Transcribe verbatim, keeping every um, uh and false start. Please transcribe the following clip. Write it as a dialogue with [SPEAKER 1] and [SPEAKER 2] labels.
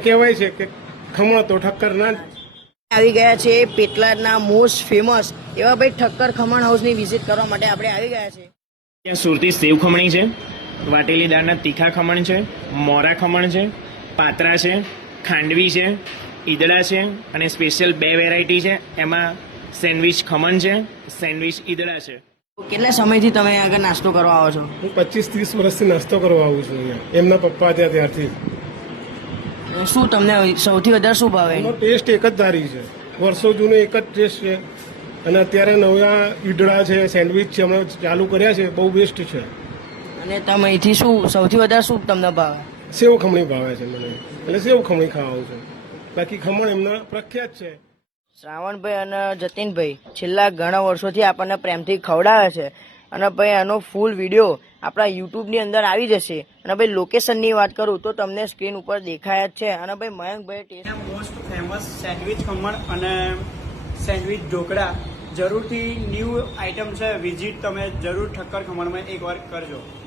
[SPEAKER 1] કહેવાય છે કે ખમણ તો ઠક્કર ના
[SPEAKER 2] આવી ગયા છે પેટલાદના મોસ્ટ ફેમસ એવા ભાઈ ઠક્કર ખમણ હાઉસની વિઝિટ કરવા માટે આપણે આવી ગયા છે.
[SPEAKER 3] ત્યાં સુરતી સેવ ખમણી છે, વાટેલી દાળના તીખા ખમણ છે, મોરા ખમણ છે, પાત્રા છે, ખાંડવી છે, ઈદડા છે અને સ્પેશિયલ બે વેરાયટી છે. એમાં સેન્ડવિચ ખમણ છે, સેન્ડવિચ ઈદડા છે.
[SPEAKER 2] કેટલા સમયથી તમે આગળ નાસ્તો કરવા આવો છો?
[SPEAKER 1] હું પચીસ ત્રીસ વર્ષથી નાસ્તો કરવા આવું છું અહીંયા, એમના પપ્પા ત્યાં ત્યારથી.
[SPEAKER 2] અને શું તમને સૌથી વધારે શું ભાવે?
[SPEAKER 1] એનો ટેસ્ટ એક જ ધારી છે, વર્ષો જૂનો એક જ ટેસ્ટ છે. અને અત્યારે નવા ઈડળા છે, સેન્ડવિચ છે, હમણાં ચાલુ કર્યા છે, બહુ બેસ્ટ છે.
[SPEAKER 2] અને તમે અહીંથી શું સૌથી વધારે શું તમને ભાવે?
[SPEAKER 1] સેવ ખમણી ભાવે છે મને, એટલે સેવ ખમણી ખાવા છું. બાકી ખમણ એમના પ્રખ્યાત છે.
[SPEAKER 2] શ્રાવણભાઈ અને જતીનભાઈ છેલ્લા ઘણા વર્ષોથી આપણને પ્રેમથી ખવડાવે છે અને ભાઈ આનો ફૂલ વિડીયો આપણા યુટ્યુબની અંદર આવી જશે. અને ભાઈ લોકેશનની વાત કરું તો તમને સ્ક્રીન ઉપર દેખાય જ છે. અને ભાઈ મયંકભાઈ taste
[SPEAKER 4] most famous sandwich khaman અને સેન્ડવિચ ઢોકળા જરૂરથી ન્યૂ આઇટમ છે. વિઝિટ તમે જરૂર ઠક્કર ખમણમાં એકવાર કરજો.